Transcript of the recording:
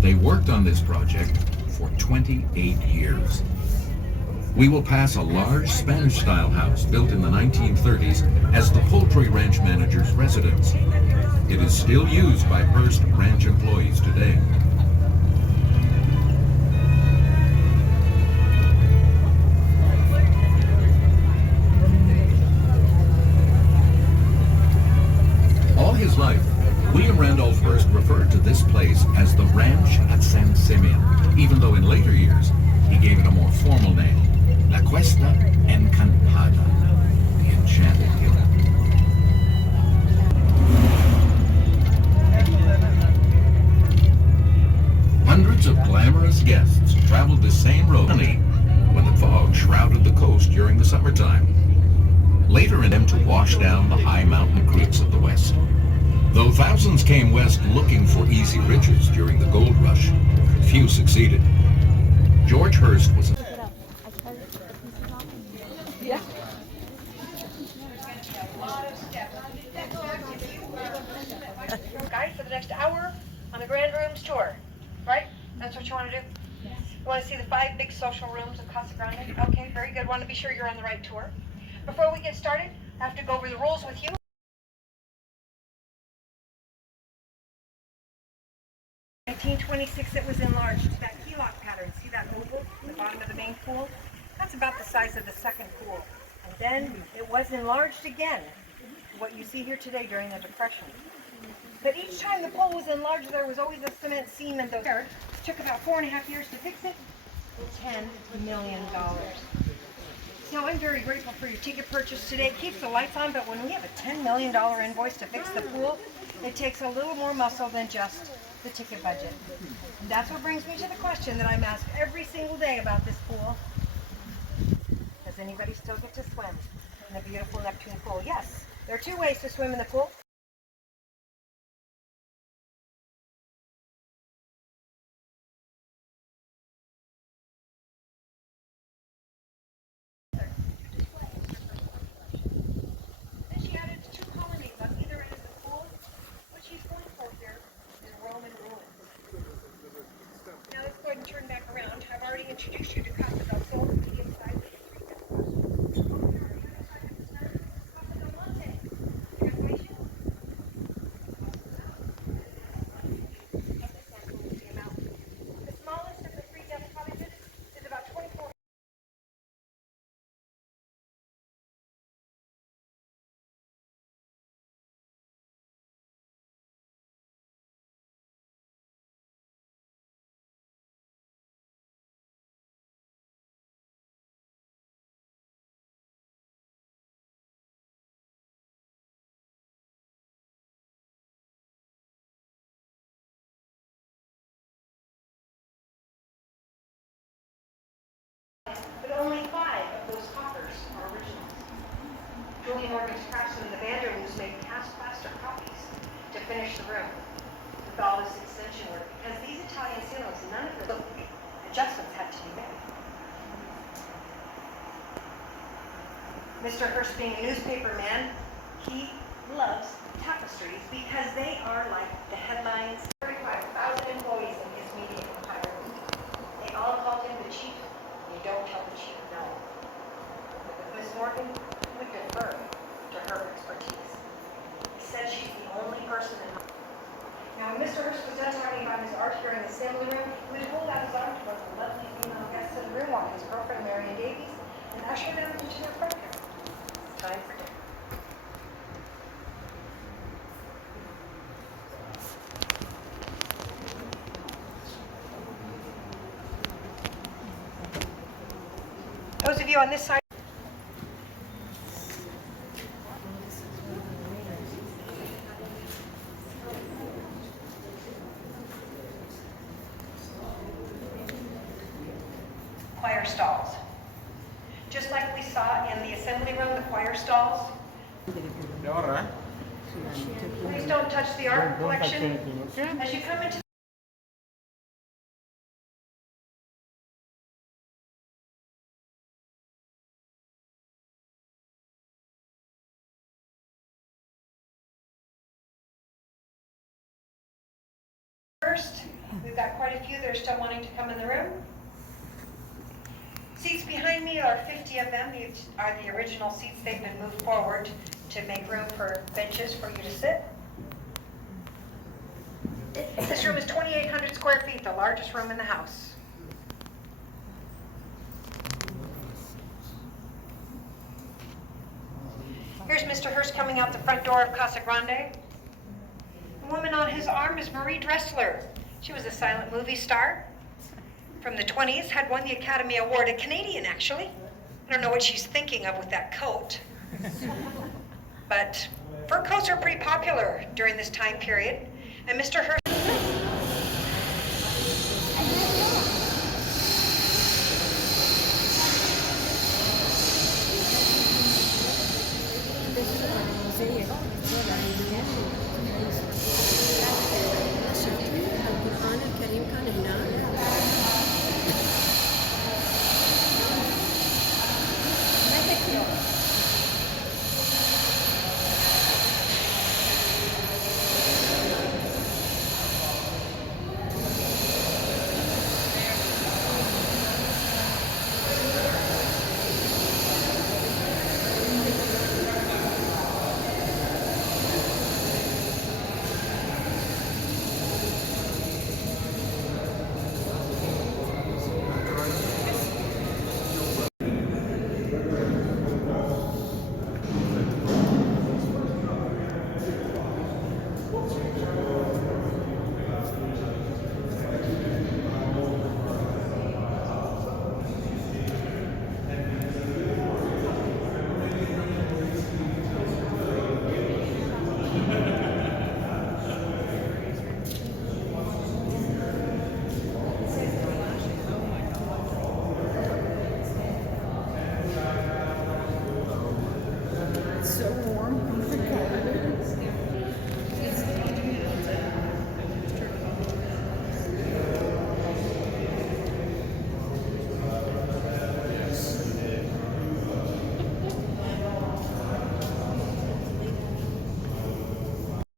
They worked on this project for 28 years. We will pass a large Spanish-style house built in the 1930s as the poultry ranch manager's residence. It is still used by Hearst ranch employees today. All his life, William Randolph Hearst referred to this place as the Ranch at San Simeon, even though in later years he gave it a more formal name, La Cuesta Encantada, the Enchanted Hill. Hundreds of glamorous guests traveled the same road when the fog shrouded the coast during the summertime. Later in them to wash down the high mountain creeks of the west. Though thousands came west looking for easy riches during the gold rush, few succeeded. George Hearst was Yeah. Guide for the next hour on the grand rooms tour, right? That's what you want to do? Yes. You want to see the 5 big social rooms of Casa Grande? Okay, very good. Want to be sure you're on the right tour. Before we get started, I have to go over the rules with you. 1926, it was enlarged to that key lock pattern. See that oval at the bottom of the main pool? That's about the size of the second pool. And then it was enlarged again, what you see here today during the Depression. But each time the pool was enlarged, there was always a cement seam in the dirt. It took about 4.5 years to fix it. $10 million. So I'm very grateful for your ticket purchase today. It keeps the lights on, but when we have a $10 million invoice to fix the pool, it takes a little more muscle than just the ticket budget. And that's what brings me to the question that I'm asked every single day about this pool. Does anybody still get to swim in the beautiful Neptune pool? Yes, there are 2 ways to swim in the pool. Then she added 2 colonies on either end of the pool, which she's going for here in Roman ruins. Now let's go ahead and turn back around. I've already introduced you to Casa del Sol, medium size. The smallest of the 3 guest cottages is about 24. But only 5 of those coffers are originals. Julie Morgan's craftsmen, the Vanderloos, made cast plaster copies to finish the room with all this extension work, because these Italian ceilings, none of the adjustments had to be made. Mr. Hearst, being a newspaper man, he loves tapestries because they are like the headlines. 35,000 employees in his media empire. They all called him the chief. You don't tell the chief no. But with Miss Morgan, we defer to her expertise. He said she's the only person in. Now, when Mr. Hearst was done talking about his art here in the assembly room, he would hold out his arm towards the lovely female guests in the room while his girlfriend Marion Davies and usher them into their front room. It's time for dinner. Those of you on this side. Choir stalls. Just like we saw in the assembly room, the choir stalls. Please don't touch the art collection. As you come into first, we've got quite a few that are still wanting to come in the room. Seats behind me are 50 of them. These are the original seats. They've been moved forward to make room for benches for you to sit. This room is 2,800 square feet, the largest room in the house. Here's Mr. Hearst coming out the front door of Casa Grande. The woman on his arm is Marie Dressler. She was a silent movie star from the 20s, had won the Academy Award, a Canadian actually. I don't know what she's thinking of with that coat. But fur coats are pretty popular during this time period, and Mr. Hearst